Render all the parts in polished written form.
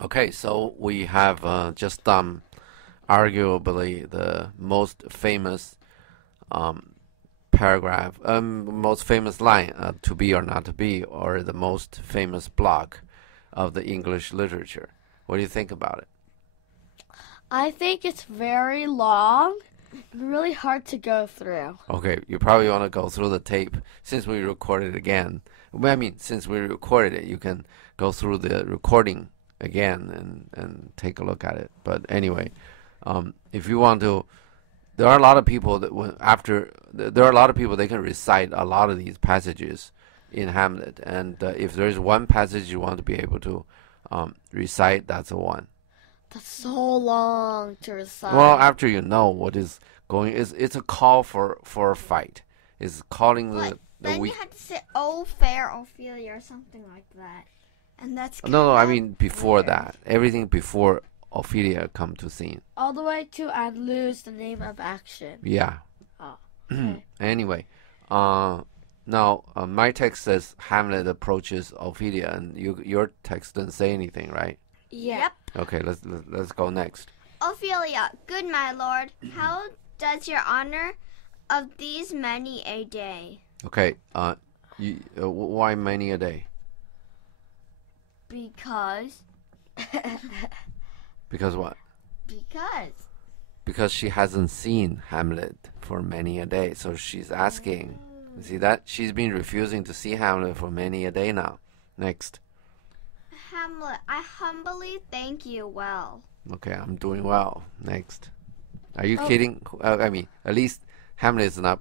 Okay, so we have just arguably the most famous um, paragraph, most famous line, to be or not to be, or the most famous block of the English literature. What do you think about it? I think it's very long, really hard to go through. Okay, you probably want to go through the tape since we recorded again. Well, I mean, since we recorded it, you can go through the recording again and take a look at it. But anyway, if you want to, there are a lot of people that there are a lot of people they can recite a lot of these passages in Hamlet, and if there's one passage you want to be able to recite, that's the one. That's so long to recite. Well, after you know what is going, it's a call for a fight. It's calling the then weak. you had to say, "Oh, fair Ophelia," or something like that, and that's No, I mean before weird. that, everything before Ophelia come to scene. All the way to and lose the name of action. Yeah. Oh, okay. Anyway, now my text says Hamlet approaches Ophelia, and your text doesn't say anything, right? Yeah. Yep. Okay, let's go next. Ophelia, good my lord, how does your honor of these many a day? Okay, why many a day? Because, Because what? because. Because she hasn't seen Hamlet for many a day, so she's asking. You see that? She's been refusing to see Hamlet for many a day now. Next. Hamlet, I humbly thank you well. Okay, I'm doing well. Next. Are you kidding? I mean, at least Hamlet is not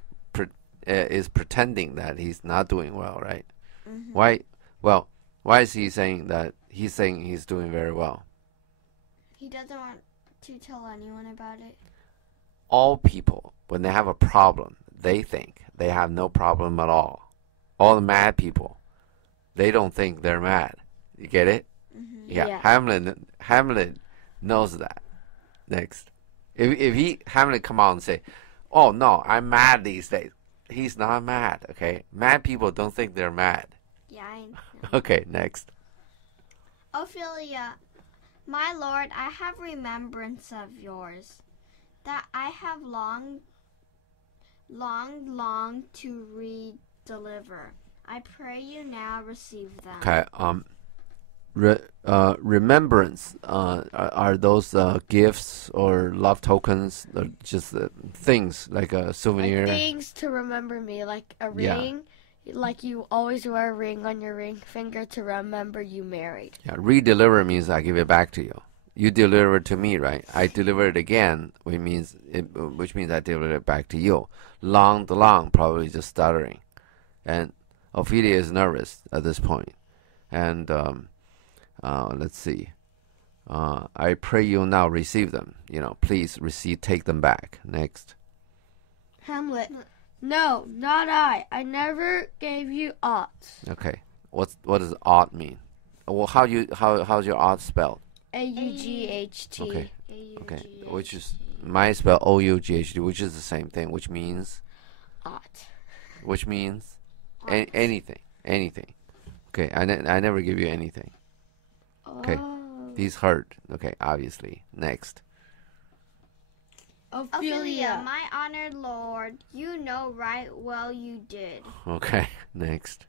is pretending that he's not doing well, right? Mm-hmm. Why? Well, why is he saying that? He's saying he's doing very well. He doesn't want to tell anyone about it. All people, when they have a problem, they think they have no problem at all. All the mad people, they don't think they're mad. You get it? Mm-hmm. Yeah. Yeah. Hamlet knows that. Next. If Hamlet come out and say, "Oh no, I'm mad these days," he's not mad. Okay. Mad people don't think they're mad. Yeah, I know. Okay. Next. Ophelia, my lord, I have remembrance of yours, that I have longed to re-deliver. I pray you now receive them. Okay. Remembrance. Are those gifts or love tokens? Just things like a souvenir. Like things to remember me, like a Yeah. ring. Like you always wear a ring on your ring finger to remember you married. Yeah. Redeliver means I give it back to you. You deliver it to me, right? I deliver it again, which means I deliver it back to you. Long, probably just stuttering, and Ophelia is nervous at this point. And let's see. I pray you now receive them. Please take them back. Next. Hamlet, no, not I. I never gave you aught. Okay. What does ought mean? Well, how's your ought spelled? Aught. Okay. Okay. Which is mine spell Oughd, which is the same thing. Which means Aught. anything. Okay. I never give you anything. Okay. Oh. These hurt. Okay. Obviously. Next. Ophelia, my honored lord, you know right well you did. Okay. Next.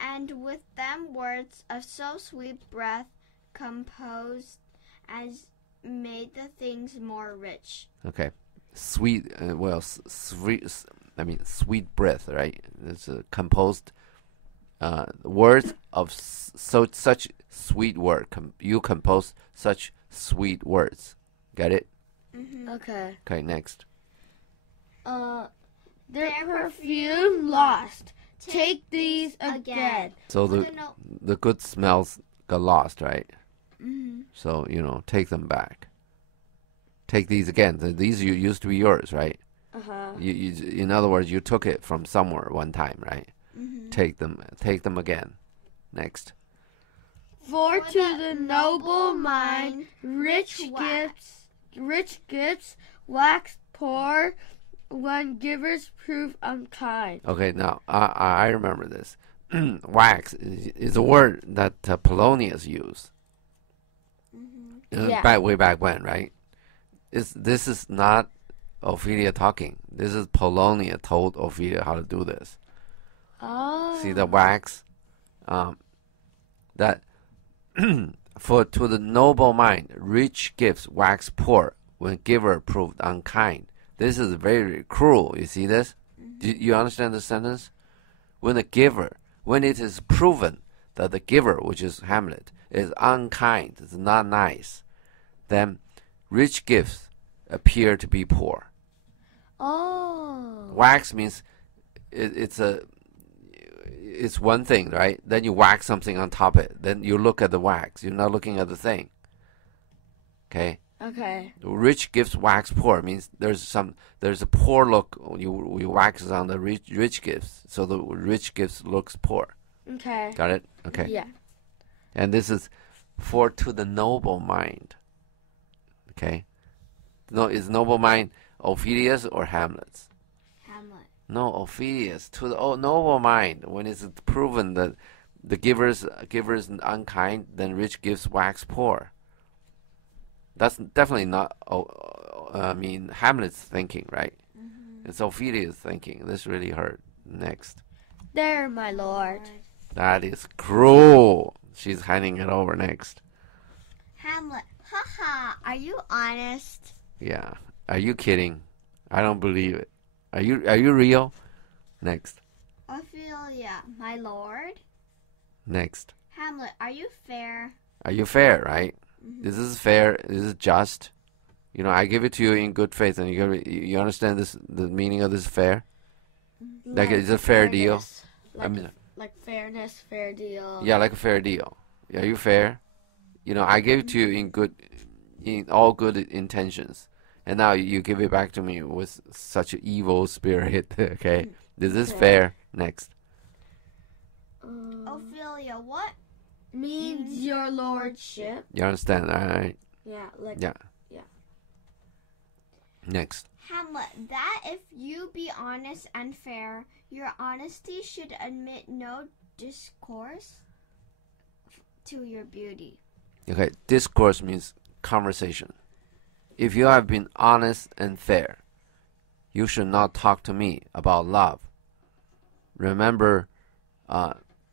And with them words of so sweet breath composed as made the things more rich. Okay. Sweet. Sweet. I mean, sweet breath. Right. It's composed. Words of such sweet word. You compose such sweet words. Get it? Mm-hmm. Okay. Okay. Next. Their perfume lost. Take these again. So the good smells got lost, right? Mm-hmm. So take them back. Take these again. So these used to be yours, right? Uh-huh. In other words, you took it from somewhere one time, right? Mm-hmm. Take them again. Next. For to the noble mind, rich rich gifts wax poor, when givers prove unkind. Okay, now I remember this. Wax is a word that Polonius used. Yeah. way back when, right? This is not Ophelia talking. This is Polonia told Ophelia how to do this. Oh. See the wax? That for to the noble mind, rich gives wax poor when giver proved unkind. This is very cruel. You see this? Do you understand the sentence? When it is proven that the giver, which is Hamlet, is unkind, is not nice, then rich gifts appear to be poor. Oh. Wax means it's one thing, right? Then you wax something on top of it. Then you look at the wax. You're not looking at the thing. Okay? Okay. Rich gives wax poor means there's a poor look. You wax on the rich gifts, so the rich gifts looks poor. Okay. Got it? Okay. Yeah. And this is for to the noble mind. Okay. No, is noble mind Ophelia's or Hamlet's? Hamlet. No, Ophelia's. To the noble mind, when it's proven that the giver's unkind, then rich gives wax poor. That's definitely not. Hamlet's thinking, right? It's Ophelia's thinking. This really hurt. Next. There, my lord. That is cruel. She's handing it over next. Hamlet. Haha. Are you honest? Yeah. Are you kidding? I don't believe it. Are you real? Next. Ophelia. My lord. Next. Hamlet. Are you fair? Are you fair, right? This is fair. This is just. I give it to you in good faith, and you understand this. The meaning of this fair. Like it's a fair deal. Like fairness, fair deal. Yeah, like a fair deal. Are you fair? I gave it to you in all good intentions, and now you give it back to me with such an evil spirit. Okay, this is fair. Next. Ophelia. What Means your lordship. You understand, all right? Yeah. Yeah. Next. Hamlet, that if you be honest and fair, your honesty should admit no discourse to your beauty. Okay, discourse means conversation. If you have been honest and fair, you should not talk to me about love. Remember,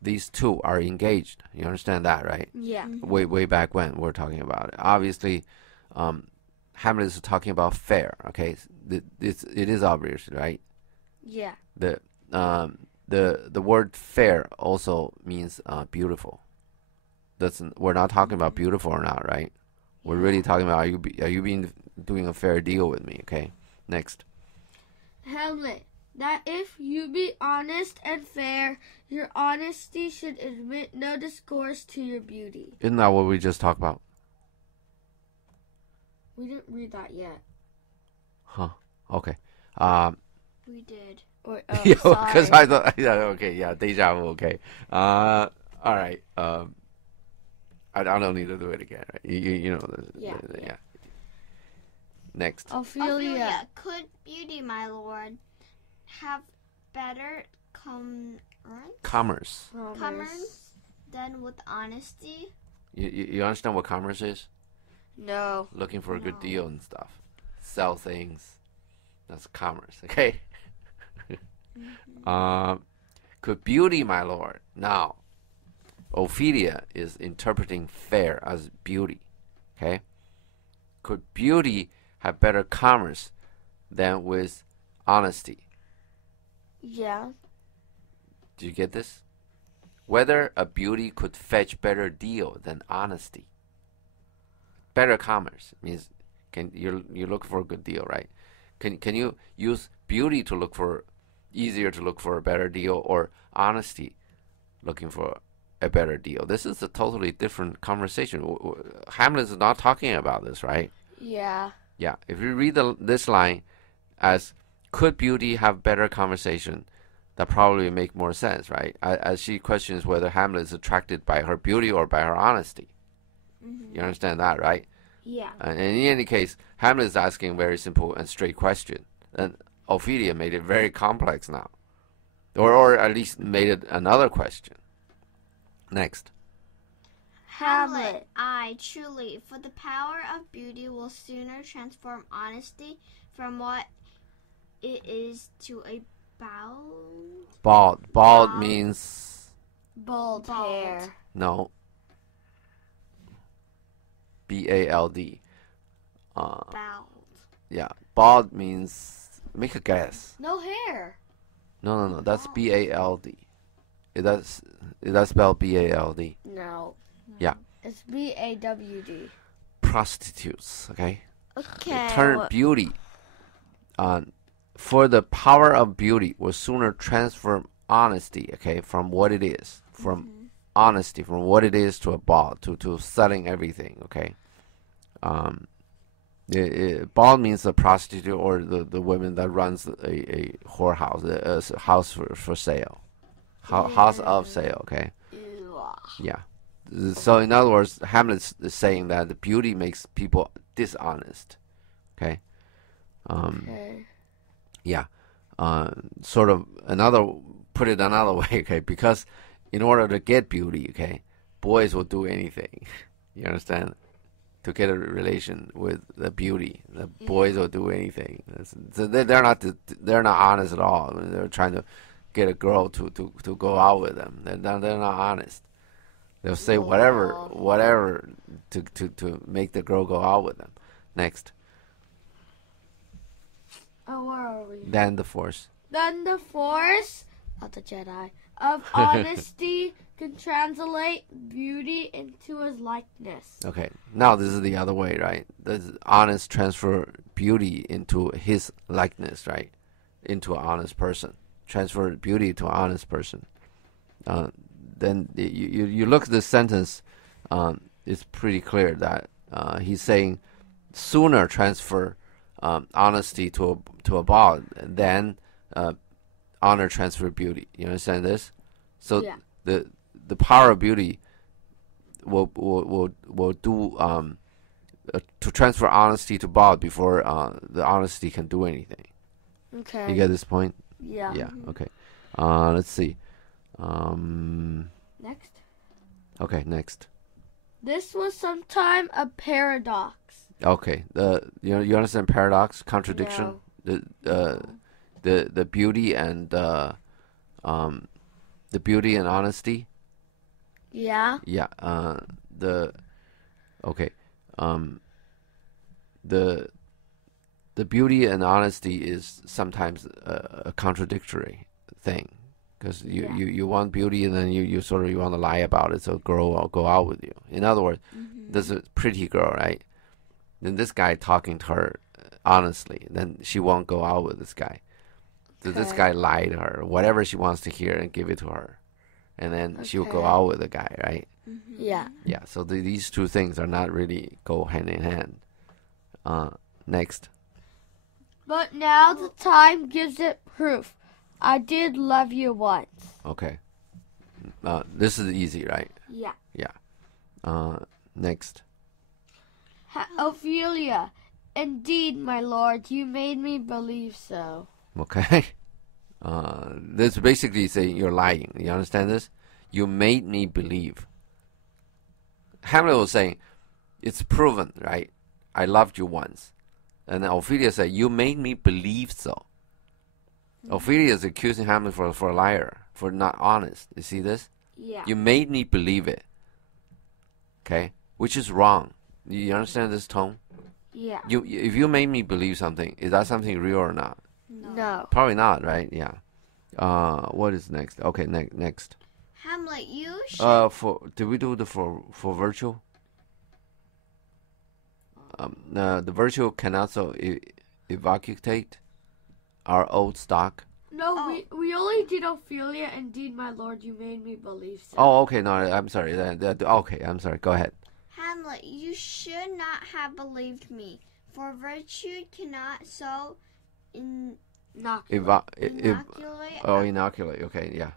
these two are engaged. You understand that, right? Yeah. Way back when we're talking about it. Obviously, Hamlet is talking about fair. Okay, it is obvious, right? Yeah. The word fair also means beautiful. We're not talking about beautiful or not, right? We're really talking about are you doing a fair deal with me? Okay, next. Hamlet, that if you be honest and fair, your honesty should admit no discourse to your beauty. Isn't that what we just talked about? We didn't read that yet. Huh. Okay. We did. Because I thought, okay, deja vu. Okay. All right. I don't need to do it again. Right? You know. Yeah. Next. Ophelia. Could beauty, my lord, have better commerce than with honesty? You understand what commerce is? No. Looking for a good deal and stuff. Sell things. That's commerce. Okay. Could beauty, my lord. Now, Ophelia is interpreting fair as beauty. Okay. Could beauty have better commerce than with honesty? Yeah. Do you get this? Whether a beauty could fetch better deal than honesty. Better commerce means you look for a good deal, right? Can you use beauty to look for easier to look for a better deal, or honesty looking for a better deal? This is a totally different conversation. Hamlet is not talking about this, right? Yeah. Yeah. If you read this line as could beauty have better conversation, that probably make more sense, right? As she questions whether Hamlet is attracted by her beauty or by her honesty. You understand that, right? Yeah. And in any case, Hamlet is asking a very simple and straight question. And Ophelia made it very complex now. Or at least made it another question. Next. Hamlet, Aye, truly, for the power of beauty will sooner transform honesty from what it is to a Bald. Bald means Bald hair. no. B-A-L-D. bald. Yeah. Bald means make a guess. No hair. No. That's B-A-L-D. Is that spelled B-A-L-D? No. Yeah. It's B-A-W-D. Prostitutes. Okay. Okay. Turn beauty. For the power of beauty will sooner transform honesty. Okay, from what it is, from honesty, from what it is to a bald, to selling everything. Okay. Bald means the prostitute or the woman that runs a whorehouse, a house for sale, house of sale. Okay. Ew. Yeah. So in other words, Hamlet is saying that the beauty makes people dishonest. Okay. Okay. Yeah. Put it another way. Okay. Because in order to get beauty, okay, boys will do anything. You understand? To get a relation with the beauty, the boys will do anything. So they're not honest at all. I mean, they're trying to get a girl to go out with them. They're not honest. They'll say whatever to make the girl go out with them. Next. Oh, where are we? Then the force. Then the force, not the Jedi, of honesty can translate beauty into his likeness. Okay. Now this is the other way, right? This honest transfer beauty into his likeness, right? Into an honest person. Transfer beauty to an honest person. Then you look at this sentence, it's pretty clear that he's saying sooner transfer honesty to a bald than honor transfer beauty. You understand this? So Yeah. the power of beauty will do to transfer honesty to bald before the honesty can do anything. Okay. You get this point? Yeah. Yeah. Okay. Let's see. Next. Okay. Next. This was sometime a paradox. Okay. You understand paradox, contradiction, the beauty and the beauty and honesty. Yeah. Yeah. The beauty and honesty is sometimes a contradictory thing, because you want beauty and then you want to lie about it, so a girl will go out with you. In other words, there's a pretty girl, right? Then this guy talking to her honestly, then she won't go out with this guy. So this guy lied to her, whatever she wants to hear, and give it to her, and then she will go out with the guy, right? Yeah. Yeah. So these two things are not really go hand in hand. Next. But now the time gives it proof. I did love you once. Okay. This is easy, right? Yeah. Yeah. Next. Ophelia, indeed, my lord, you made me believe so. Okay. This basically saying you're lying. You understand this? You made me believe. Hamlet was saying, it's proven, right? I loved you once. And then Ophelia said, you made me believe so. Ophelia is accusing Hamlet for a liar, for not honest. You see this? Yeah. You made me believe it. Okay? Which is wrong. You understand this tone? Yeah. If you made me believe something, is that something real or not? No. Probably not, right? Yeah. What is next? Okay, next. Hamlet, you should. Did we do the for virtue? The virtue can also evacuate our old stock. No, we only did Ophelia. Indeed, my lord, you made me believe so. Oh, okay. No, I'm sorry. Okay, I'm sorry. Go ahead. Hamlet, you should not have believed me, for virtue cannot so inoculate Inoculate. Okay, yeah.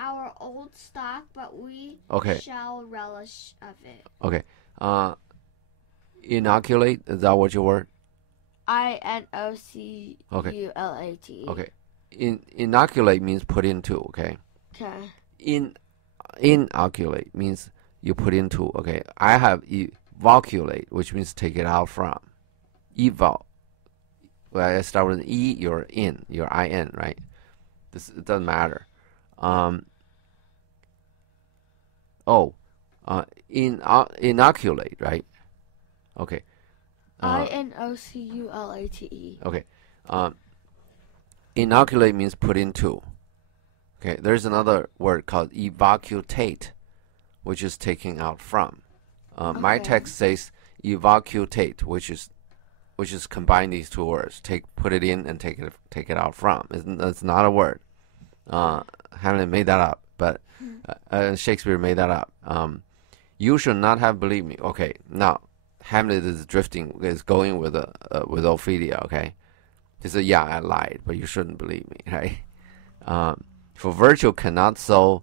our old stock, but we shall relish of it. Okay. Inoculate, is that what your word? Inoculate. Okay. Inoculate means put into, okay? Okay. Inoculate means you put into, okay? I have evacuate, which means take it out from. Well, I start with an E, you're in, you're IN, right? It doesn't matter. Inoculate, right? Okay. INOCULATE. Okay. Inoculate means put into. Okay. There's another word called evacuate, which is taking out from. My text says evacuate, which is combine these two words. Put it in and take it out from. It's not a word. Hamlet made that up, but Shakespeare made that up. You should not have believed me. Okay, now Hamlet is going with Ophelia. Okay, he said, "Yeah, I lied, but you shouldn't believe me." Right? For virtue cannot sow,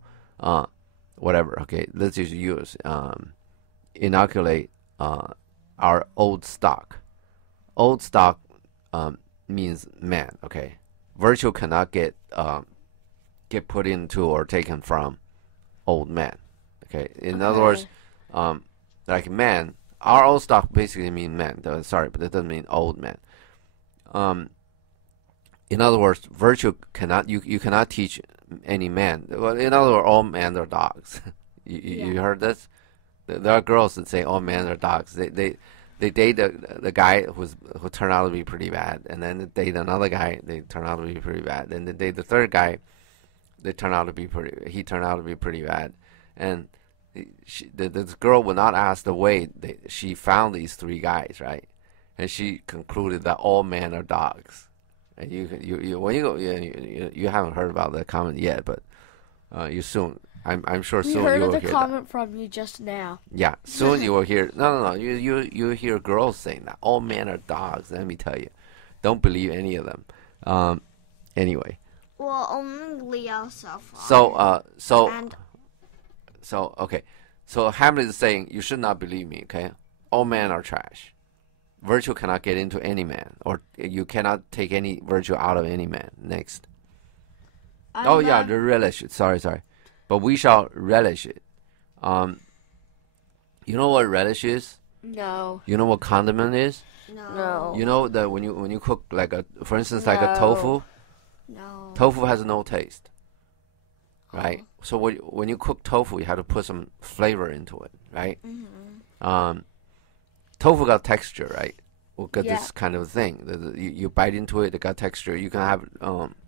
whatever. Okay, let's just use inoculate our old stock. Old stock means man. Okay, virtue cannot get put into or taken from old man. Okay, in other words, like man, our old stock basically mean man. Sorry, but it doesn't mean old man. In other words, virtue cannot you cannot teach any man. Well, in other words, all men are dogs. You heard this? There are girls that say all men are dogs. They date the guy who turned out to be pretty bad, and then they date another guy, they turn out to be pretty bad. Then they date the third guy, he turned out to be pretty bad. And this girl would not ask the way she found these three guys, right? And she concluded that all men are dogs. And you haven't heard about that comment yet, but you soon. I'm sure soon you will hear that. We heard the comment from you just now. Yeah, soon you will hear. No. You hear girls saying that all men are dogs. Let me tell you, don't believe any of them. Anyway. Well, only Leo so far. Okay. So Hamlet is saying you should not believe me. Okay, all men are trash. Virtue cannot get into any man, or you cannot take any virtue out of any man. Next. The relish it. Sorry. But we shall relish it. You know what relish is? No. You know what condiment is? No. You know that when you cook for instance, like a tofu. No. Tofu has no taste, right? So when you cook tofu, you have to put some flavor into it, right? Mm-hmm. Tofu got texture, right? Well, got this kind of thing. You bite into it, it got texture. You can have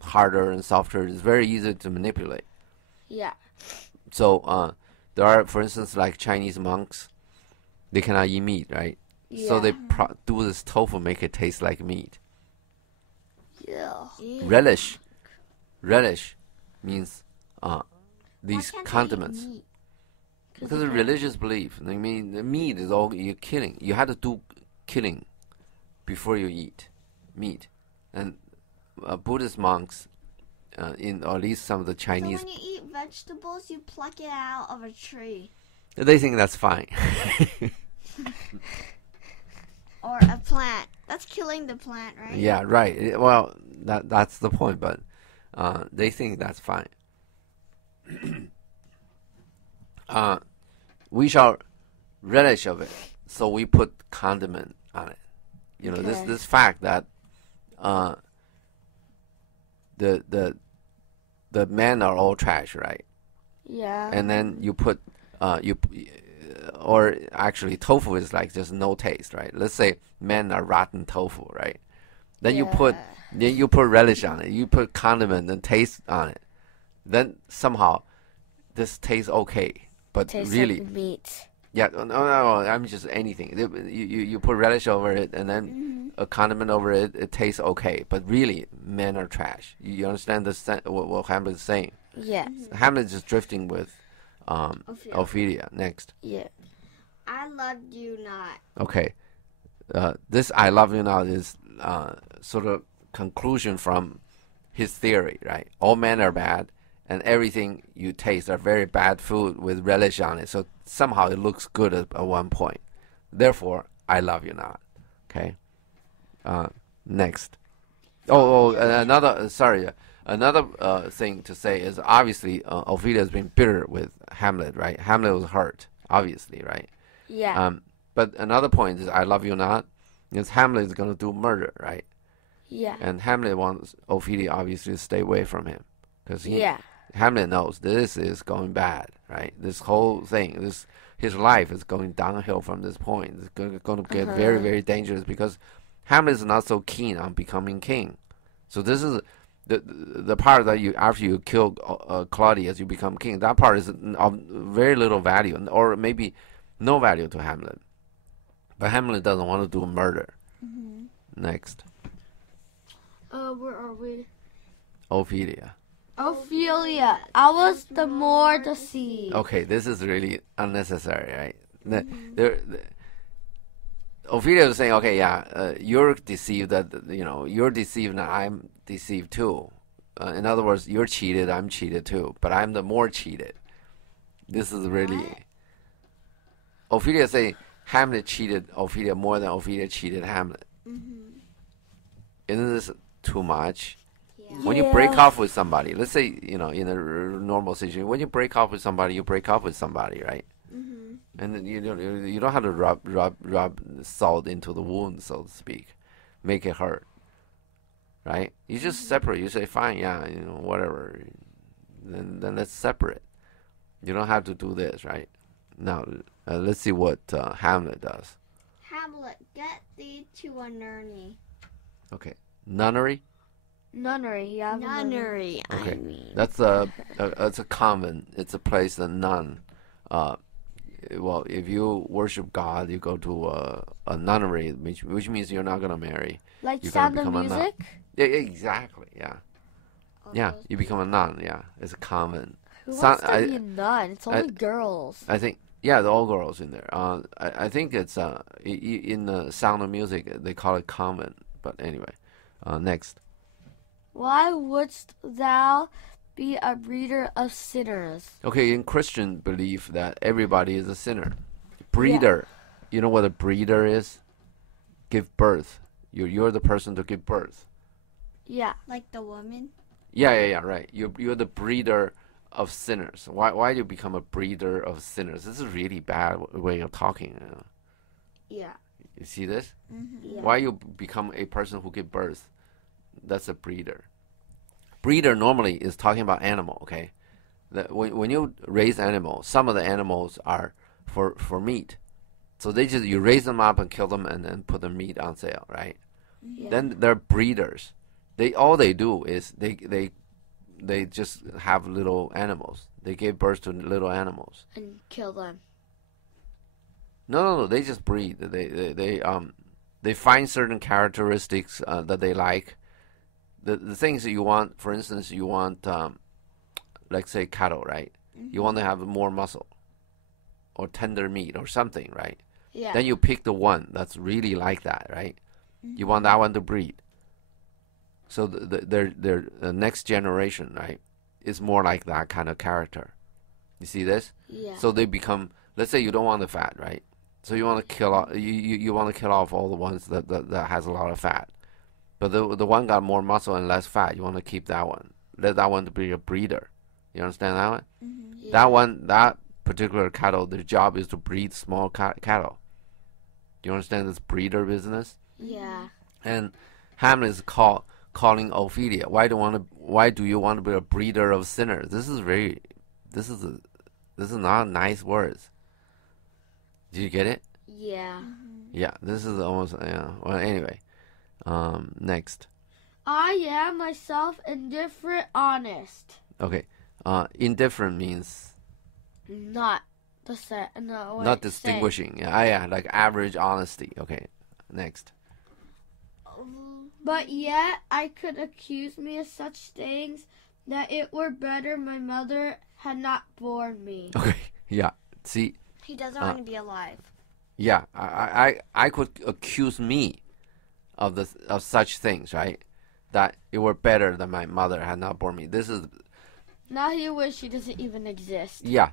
harder and softer. It's very easy to manipulate. Yeah. So there are, for instance, like Chinese monks, they cannot eat meat, right? Yeah. So they do this tofu, make it taste like meat. Yeah. Relish means these condiments. Because of religious belief. I mean, the meat is all you're killing. You have to do killing before you eat meat. And Buddhist monks, or at least some of the Chinese. So when you eat vegetables, you pluck it out of a tree. They think that's fine. Or a plant. That's killing the plant, right? Yeah, right. Well, that's the point, but they think that's fine. We shall relish of it, so we put condiment on it. You know, this fact that the men are all trash, right? Yeah. And then you put or actually tofu is like just no taste, right? Let's say men are rotten tofu, right? Then you put relish on it, you put condiment and taste on it. Then somehow this tastes okay, but tastes really like meat. Yeah, no, I'm just anything. You put relish over it and then a condiment over it, it tastes okay, but really men are trash. You understand what Hamlet is saying? Yes. Hamlet is just drifting with Ophelia. Next. Yeah. I love you not. Okay. This I love you not is sort of conclusion from his theory, right? All men are bad, and everything you taste are very bad food with relish on it. So somehow it looks good at one point. Therefore, I love you not. Okay. Next. Another thing to say is obviously Ophelia has been bitter with Hamlet, right? Hamlet was hurt, obviously, right? Yeah. But another point is, I love you not. Because Hamlet is going to do murder, right? Yeah. And Hamlet wants Ophelia obviously to stay away from him. Because Yeah. Hamlet knows this is going bad, right? This whole thing, his life is going downhill from this point. It's going to get very, very dangerous because Hamlet is not so keen on becoming king. So this is the part that after you kill Claudius, you become king. That part is of very little value, or maybe no value to Hamlet. But Hamlet doesn't want to do murder. Next. Where are we? Ophelia. Ophelia, I was the more deceived. Okay, this is really unnecessary, right? Ophelia is saying, okay, yeah, you're deceived. You're deceived, and I'm deceived too. In other words, you're cheated, I'm cheated too, but I'm the more cheated. This is really. Ophelia is saying Hamlet cheated Ophelia more than Ophelia cheated Hamlet. Isn't this too much? When you break off with somebody, let's say, in a normal situation, when you break off with somebody, you break off with somebody, right? And then you don't have to rub salt into the wound, so to speak, make it hurt, right? You just separate. You say, fine, yeah, whatever. Then let's separate. You don't have to do this, right? Now, let's see what Hamlet does. Hamlet, get thee to a nunnery. Okay, nunnery. Nunnery, yeah. Nunnery, Okay, I mean. that's a convent. It's a place that nun. Well, if you worship God, you go to a nunnery, which means you're not gonna marry. Like You Sound gotta of become a nun. Music? Yeah, exactly. Yeah, yeah. You become a nun. Yeah, it's a convent. Who Sound- wants to be a nun? It's only I- girls. I think. Yeah, they're all girls in there. I think it's in the Sound of Music they call it convent. But anyway, next. Why wouldst thou be a breeder of sinners? Okay, in Christian belief that everybody is a sinner. Breeder, you know what a breeder is? Give birth. You're the person to give birth. Yeah. Like the woman? Yeah, right. You're the breeder of sinners. Why do you become a breeder of sinners? This is a really bad way of talking. Yeah. You see this? Yeah. Why you become a person who give birth? That's a breeder. Breeder normally is talking about animal. Okay, when you raise animals, some of the animals are for meat, so you raise them up and kill them and then put the meat on sale, right? Yeah. Then they're breeders. All they do is they just have little animals. They give birth to little animals. And kill them. No. They just breed. They find certain characteristics that they like. The things that you want, for instance, you want, like say cattle, right? You want to have more muscle, or tender meat, or something, right? Yeah. Then you pick the one that's really like that, right? You want that one to breed. So their next generation, right, is more like that kind of character. You see this? Yeah. So they become. Let's say you don't want the fat, right? So you want to kill off. You want to kill off all the ones that has a lot of fat. But the one got more muscle and less fat. You want to keep that one. Let that one to be a breeder. You understand that one? Yeah. That particular cattle, their job is to breed small cattle. You understand this breeder business? Yeah. And Hamlet is calling Ophelia. Why do you want to be a breeder of sinners? This is not nice words. Did you get it? Yeah. Yeah. This is almost Well, anyway. Next. I am myself indifferent honest. Okay. Indifferent means Not the set. No. Wait, not distinguishing. Yeah, like average honesty. Okay. Next. But yet I could accuse me of such things that it were better my mother had not borne me. Okay. Yeah. See. He doesn't want to be alive. Yeah. I could accuse me of such things, right? That it were better that my mother had not born me. This is. Now he wish he doesn't even exist. Yeah.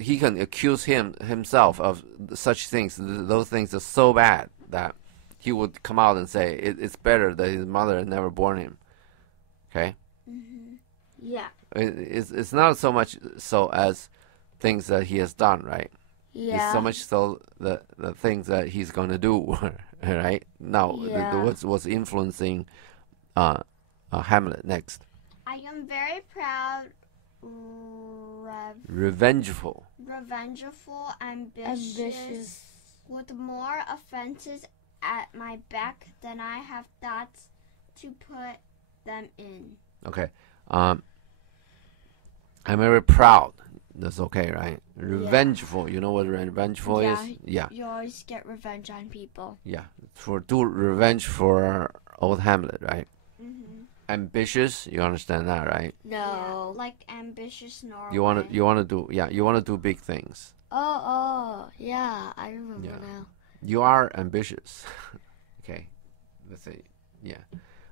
He can accuse himself of such things. Those things are so bad that he would come out and say it's better that his mother had never born him. Okay. Yeah. It's not so much so as things that he has done, right? Yeah. So much so the things that he's gonna do, right? Now, Yeah. what's influencing Hamlet next? I am very proud, Revengeful. revengeful, ambitious, with more offenses at my back than I have thoughts to put them in. Okay. I'm very proud. That's okay, right? Revengeful. You know what revengeful is? Yeah. You always get revenge on people. Yeah. Do revenge for old Hamlet, right? Mm-hmm. Ambitious. You understand that, right? No. Yeah, like ambitious Norway. You wanna do big things. Oh, yeah. I remember Yeah. now. You are ambitious. Okay. Let's say, yeah.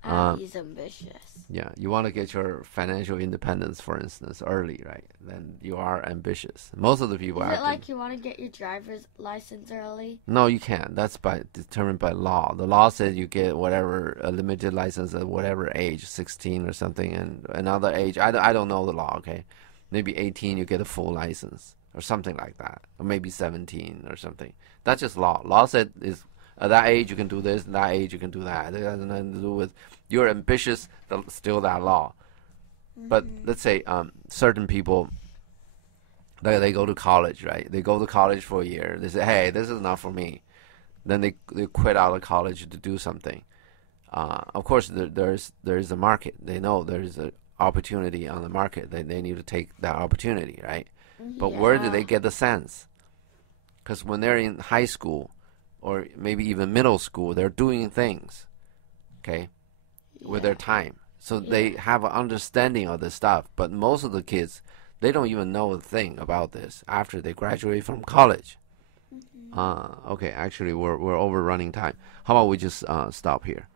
Abby's ambitious. Yeah, you want to get your financial independence, for instance, early, right? Then you are ambitious. Most of the people Is have it like you want to get your driver's license early? No, you can't. That's determined by law. The law says you get whatever a limited license at whatever age, 16 or something, and another age. I don't know the law. Okay, maybe 18 you get a full license or something like that, or maybe 17 or something. That's just law. Law said is at that age you can do this, at that age you can do that. It has nothing to do with you're ambitious. Still that law. Mm-hmm. But let's say certain people, they go to college, right? They go to college for a year. They say, hey, this is not for me. Then they quit out of college to do something. Of course, there is a market. They know there is an opportunity on the market. They need to take that opportunity, right? But where do they get the sense? Because when they're in high school or maybe even middle school, they're doing things, okay, with their time. So they have an understanding of this stuff. But most of the kids, they don't even know a thing about this after they graduate from college. Okay, actually, we're overrunning time. How about we just stop here?